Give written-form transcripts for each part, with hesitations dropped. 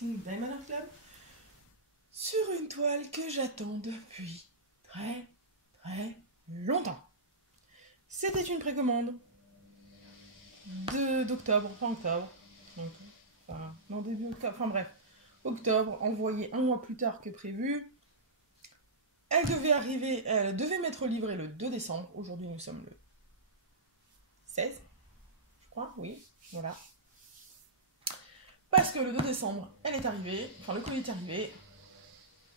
Surfing Diamond Art Club sur une toile que j'attends depuis très longtemps. C'était une précommande d'octobre, fin octobre, enfin, non, début octobre, enfin bref, octobre, envoyée un mois plus tard que prévu. Elle devait m'être livrée le 2 décembre. Aujourd'hui, nous sommes le 16, je crois, oui, voilà. Parce que le 2 décembre, elle est arrivée, enfin le colis est arrivé,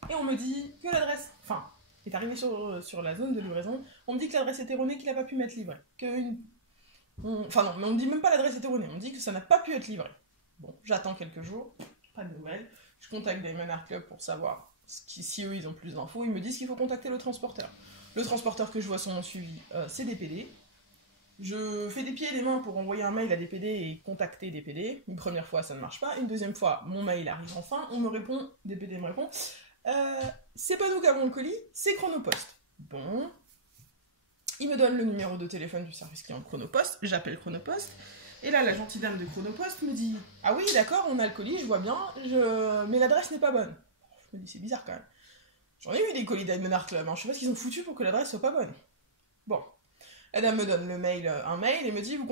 et on me dit que l'adresse, enfin, est arrivée sur la zone de livraison, on me dit que l'adresse est erronée, qu'il n'a pas pu m'être livré. Enfin non, mais on me dit même pas l'adresse est erronée, on me dit que ça n'a pas pu être livré. Bon, j'attends quelques jours, pas de nouvelles, je contacte Diamond Art Club pour savoir si eux ils ont plus d'infos, ils me disent qu'il faut contacter le transporteur. Le transporteur que je vois sur mon suivi, c'est DPD. Je fais des pieds et des mains pour envoyer un mail à DPD et contacter DPD. Une première fois, ça ne marche pas. Une deuxième fois, mon mail arrive enfin. On me répond, DPD me répond. C'est pas nous qui avons le colis, c'est Chronopost. Bon. Il me donne le numéro de téléphone du service client de Chronopost. J'appelle Chronopost. Et là, la gentille dame de Chronopost me dit « Ah oui, d'accord, on a le colis, je vois bien, mais l'adresse n'est pas bonne. » Je me dis « C'est bizarre quand même. J'en ai eu des colis Diamond Art Club, hein. Je sais pas ce qu'ils ont foutu pour que l'adresse soit pas bonne. » Bon. La dame me donne un mail et me dit vous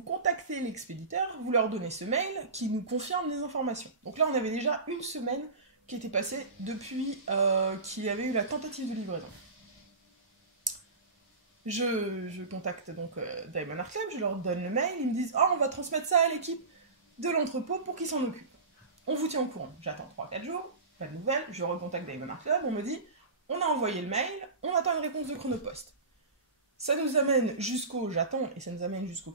contactez l'expéditeur, vous leur donnez ce mail qui nous confirme les informations. Donc là, on avait déjà une semaine qui était passée depuis qu'il y avait eu la tentative de livraison. Je contacte donc Diamond Art Club, je leur donne le mail, ils me disent on va transmettre ça à l'équipe de l'entrepôt pour qu'ils s'en occupent. On vous tient au courant. J'attends 3-4 jours, pas de nouvelles, je recontacte Diamond Art Club, on me dit on a envoyé le mail, on attend une réponse de Chronopost. Ça nous amène jusqu'au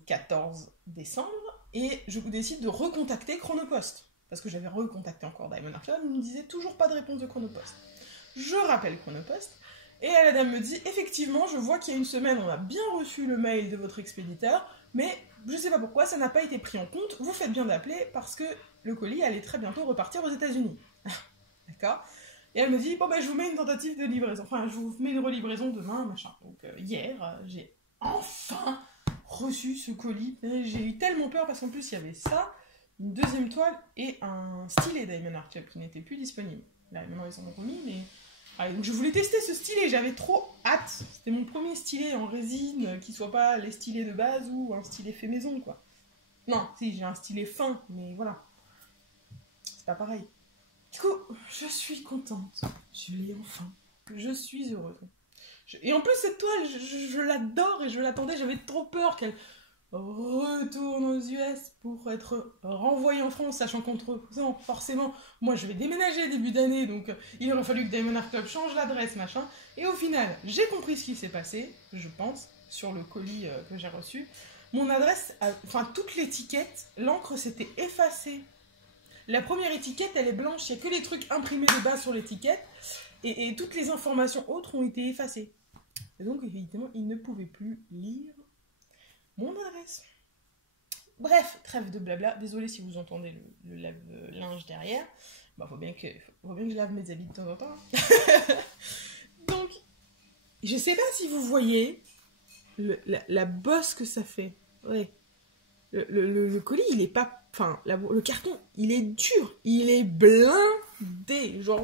14 décembre, et je décide de recontacter Chronopost. Parce que j'avais recontacté encore Diamond Art Club, il me disait toujours pas de réponse de Chronopost. Je rappelle Chronopost, et la dame me dit, effectivement, je vois qu'il y a une semaine, on a bien reçu le mail de votre expéditeur, mais je sais pas pourquoi, ça n'a pas été pris en compte, vous faites bien d'appeler, parce que le colis allait très bientôt repartir aux États-Unis. D'accord ? Et elle me dit, bon ben je vous mets une tentative de livraison, enfin je vous mets une relivraison demain, machin. Donc hier, j'ai enfin reçu ce colis. J'ai eu tellement peur parce qu'en plus il y avait ça, une deuxième toile et un stylet Diamond Art Club qui n'était plus disponible. Là maintenant ils s'en ont remis, mais... Allez, donc je voulais tester ce stylet, j'avais trop hâte. C'était mon premier stylet en résine, qui soit pas les stylets de base ou un stylet fait maison, quoi. Non, si, j'ai un stylet fin, mais voilà. C'est pas pareil. Du coup, je suis contente. Je l'ai enfin. Je suis heureuse. Et en plus, cette toile, je l'adore et je l'attendais. J'avais trop peur qu'elle retourne aux US pour être renvoyée en France, sachant qu'entre forcément, moi je vais déménager début d'année, donc il aurait fallu que Diamond Art Club change l'adresse, machin. Et au final, j'ai compris ce qui s'est passé, je pense, sur le colis que j'ai reçu. Mon adresse, enfin toute l'étiquette, l'encre s'était effacée. La première étiquette, elle est blanche, il n'y a que les trucs imprimés de base sur l'étiquette, et toutes les informations autres ont été effacées. Et donc, évidemment, il ne pouvait plus lire mon adresse. Bref, trêve de blabla. Désolée si vous entendez le lave-linge derrière. Bah, faut bien que je lave mes habits de temps en temps. Donc, je sais pas si vous voyez la bosse que ça fait. Ouais. Le colis, il est pas... Enfin, le carton, il est dur. Il est blindé. Genre,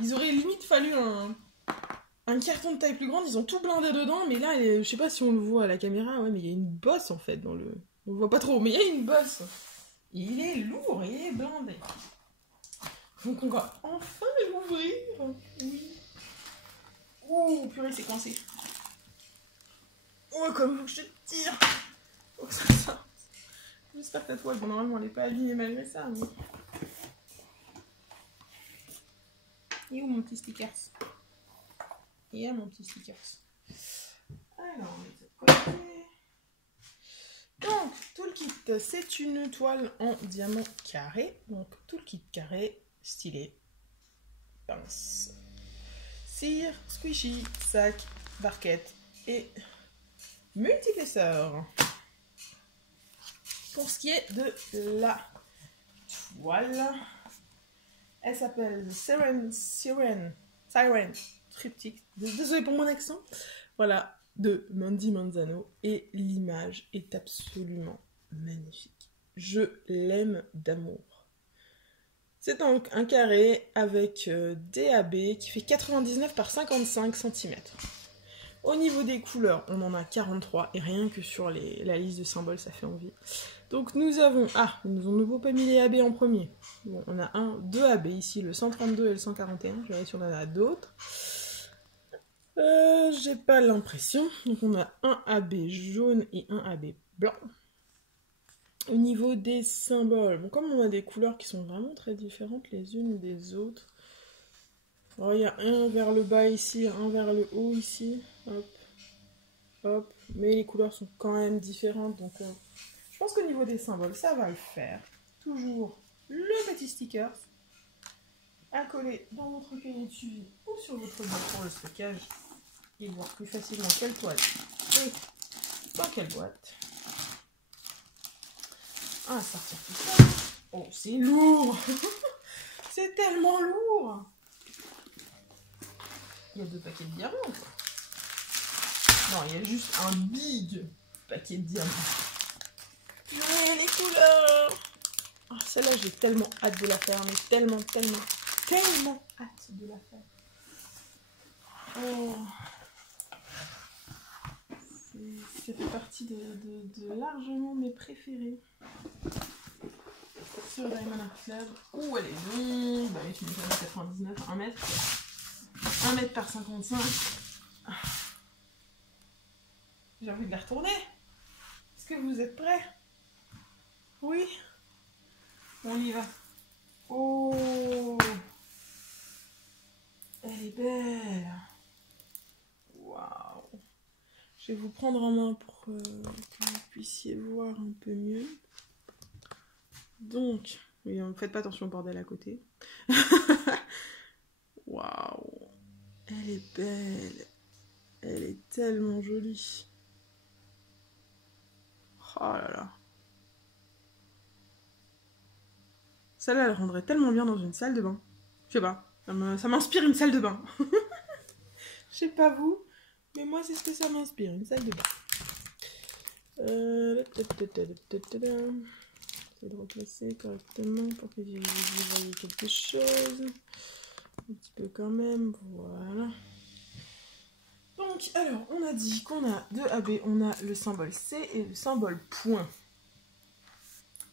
ils auraient limite fallu un carton de taille plus grande. Ils ont tout blindé dedans. Mais là, je sais pas si on le voit à la caméra. Ouais, mais il y a une bosse, en fait, dans le... On le voit pas trop, mais il y a une bosse. Il est lourd, il est blindé. Donc, on va enfin l'ouvrir. Oui. Oh, purée, c'est coincé. Oh, comme faut que je tire. Faut que ça sorte. J'espère que la toile, bon, normalement, elle n'est pas abîmée malgré ça, mais... Et où mon petit stickers? Et à mon petit stickers. Alors, on met de côté. Donc, tout le kit, c'est une toile en diamant carré. Donc, tout le kit carré, stylet, pince, cire, squishy, sac, barquette et multiplesseur. Pour ce qui est de la toile, elle s'appelle Siren Triptyque. Désolée pour mon accent. Voilà, de Mandy Manzano. Et l'image est absolument magnifique. Je l'aime d'amour. C'est donc un carré avec DAB qui fait 99 par 55 cm. Au niveau des couleurs, on en a 43 et rien que sur la liste de symboles, ça fait envie. Donc nous avons... Ah, ils nous ont nouveau pas mis les AB en premier. Bon, on a deux AB ici, le 132 et le 141. Je verrai si on en a d'autres. J'ai pas l'impression. Donc on a un AB jaune et un AB blanc. Au niveau des symboles, bon, comme on a des couleurs qui sont vraiment très différentes les unes des autres. Alors il y a un vers le bas ici, un vers le haut ici. Hop, hop. Mais les couleurs sont quand même différentes. Donc je pense qu'au niveau des symboles, ça va le faire. Toujours le petit sticker à coller dans votre cahier de suivi ou sur votre boîte pour le stockage et voir plus facilement quelle toile et dans quelle boîte. Ah, sortir tout ça. Oh, c'est lourd. C'est tellement lourd. Il y a 2 paquets de diamants, quoi. Non, il y a juste un big paquet de diamants. Mais les couleurs. Oh, celle-là, j'ai tellement hâte de la faire, mais tellement hâte de la faire. Oh. Ça fait partie de largement mes préférés sur Diamond Art Club. Ouh, elle est longue. Bah, tu mets 99, 1 mètre. 1 mètre par 55. J'ai envie de la retourner. Est-ce que vous êtes prêts? Oui. On y va. Oh, elle est belle. Waouh. Je vais vous prendre en main pour que vous puissiez voir un peu mieux. Donc, oui, ne faites pas attention au bordel à côté. Waouh. Elle est belle. Elle est tellement jolie. Oh là là. Celle-là, elle rendrait tellement bien dans une salle de bain. Je sais pas. Ça m'inspire une salle de bain. Je sais pas vous, mais moi, c'est ce que ça m'inspire, une salle de bain. J'essaie de replacer correctement pour que vous voyez quelque chose. Un petit peu quand même, voilà. Donc, alors, on a dit qu'on a 2 AB, on a le symbole C et le symbole point.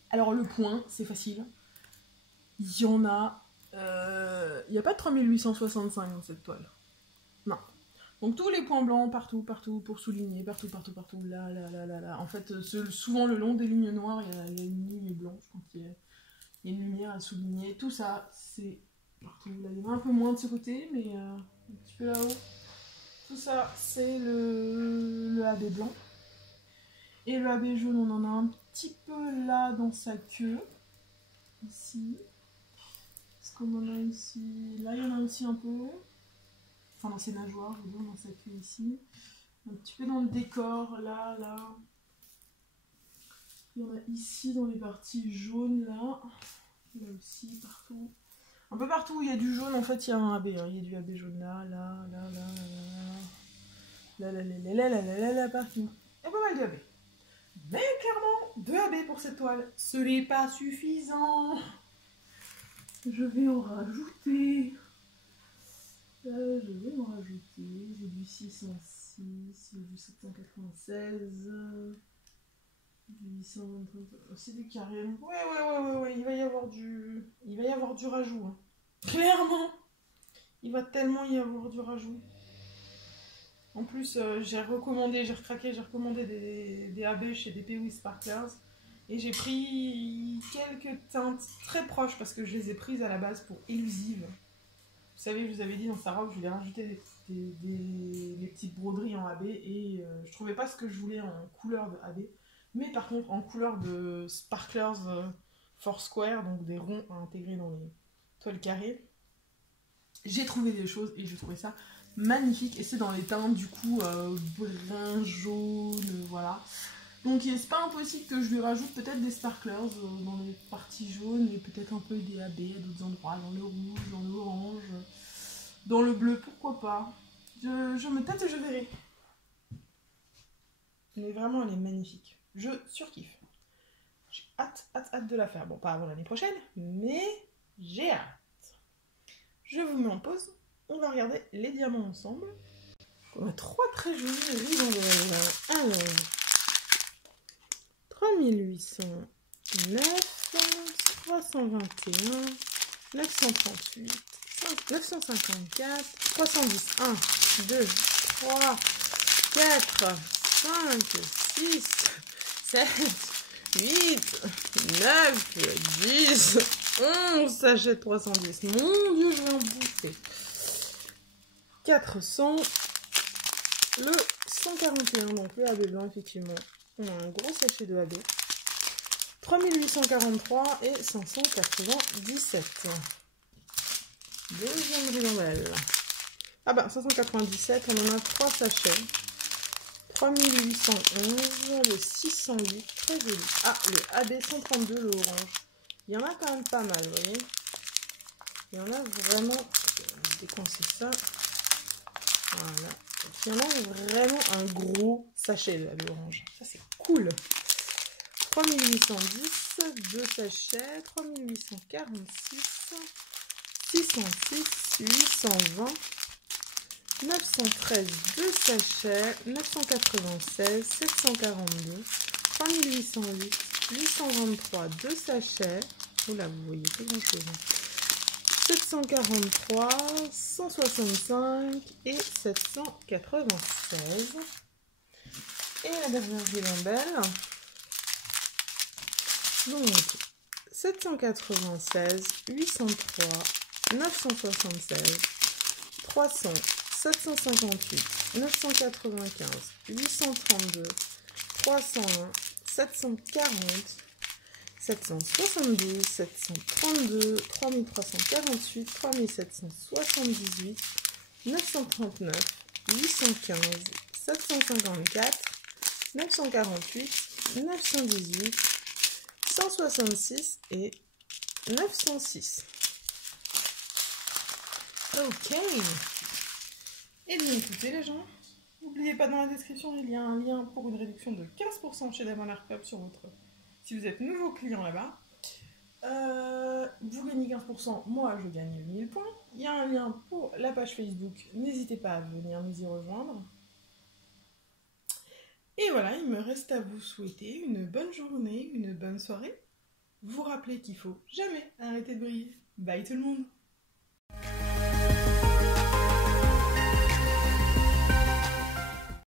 Alors, le point, c'est facile. Il y en a... il n'y a pas de 3865 dans cette toile. Non. Donc, tous les points blancs, partout, pour souligner, partout, là. En fait, souvent, le long des lignes noires, il y a une ligne blanche quand il y a une lumière à souligner. Tout ça, c'est partout. Là, il y en a un peu moins de ce côté, mais un petit peu là-haut. Tout ça, c'est le AB blanc. Et le AB jaune, on en a un petit peu là dans sa queue. Ici. Est-ce qu'on en a ici? Là, il y en a aussi un peu. Enfin, dans ses nageoires, je veux dire, dans sa queue ici. Un petit peu dans le décor, là. Il y en a ici dans les parties jaunes, là. Là aussi, partout. Un peu partout où il y a du jaune, en fait, il y a un AB. Hein. Il y a du AB jaune là, là, partout. Et pas mal de AB. Mais clairement, 2 AB pour cette toile. Ce n'est pas suffisant. Je vais en rajouter. J'ai du 606, j'ai du 796, du 823. C'est des carrés. Ouais. Il va y avoir du rajout. Hein. Clairement, il va tellement y avoir du rajout. En plus, j'ai recommandé des AB chez DP Sparklers. Et j'ai pris quelques teintes très proches parce que je les ai prises à la base pour élusives. Vous savez, je vous avais dit dans sa robe, je voulais rajouter des petites broderies en AB et je trouvais pas ce que je voulais en couleur de AB. Mais par contre, en couleur de Sparklers Foursquare, donc des ronds à intégrer dans les toiles carrées, j'ai trouvé des choses et j'ai trouvé ça magnifique. Et c'est dans les teintes du coup brun, jaune, voilà. Donc c'est pas impossible que je lui rajoute peut-être des sparklers dans les parties jaunes et peut-être un peu des AB à d'autres endroits, dans le rouge, dans l'orange, dans le bleu, pourquoi pas. Je me tâte et je verrai. Mais vraiment elle est magnifique. Je surkiffe. J'ai hâte de la faire. Bon, pas avant l'année prochaine, mais J'ai hâte. Je vous mets en pause. On va regarder les diamants ensemble. On a 3 très jolis ribambelles. Alors, 3809, 321, 938, 954, 310. 1, 2, 3, 4, 5, 6, 7, 8, 9, 10, 11 sachets de 310. Mon Dieu, je vais en bouffer. 400. Le 141, donc le AB blanc, effectivement. On a un gros sachet de AB. 3843 et 597. Deuxième ribambelle. Ah bah, 597, on en a 3 sachets. 3811, le 608, très joli. Ah, le AB 132, le orange. Il y en a quand même pas mal, vous voyez. Il y en a vraiment... Je vais décoincer ça. Voilà. Il y en a vraiment un gros sachet de l'orange. Ça, c'est cool. 3810, 2 sachets. 3846, 606, 820, 913, 2 sachets. 996, 742, 3808, 823, 2 sachets. Oula, vous voyez pas grand chose. 743, 165 et 796. Et la dernière ribambelle. Donc, 796, 803, 976, 300, 758, 995, 832, 301, 740, 772, 732, 3348, 3778, 939, 815, 754, 948, 918, 166 et 906. Ok. Et bien écoutez les gens, n'oubliez pas dans la description, il y a un lien pour une réduction de 15% chez Diamond Art Club sur votre... Si vous êtes nouveau client là-bas, vous gagnez 15%, moi je gagne 1000 points. Il y a un lien pour la page Facebook, n'hésitez pas à venir nous y rejoindre. Et voilà, il me reste à vous souhaiter une bonne journée, une bonne soirée. Vous rappelez qu'il faut jamais arrêter de briller. Bye tout le monde!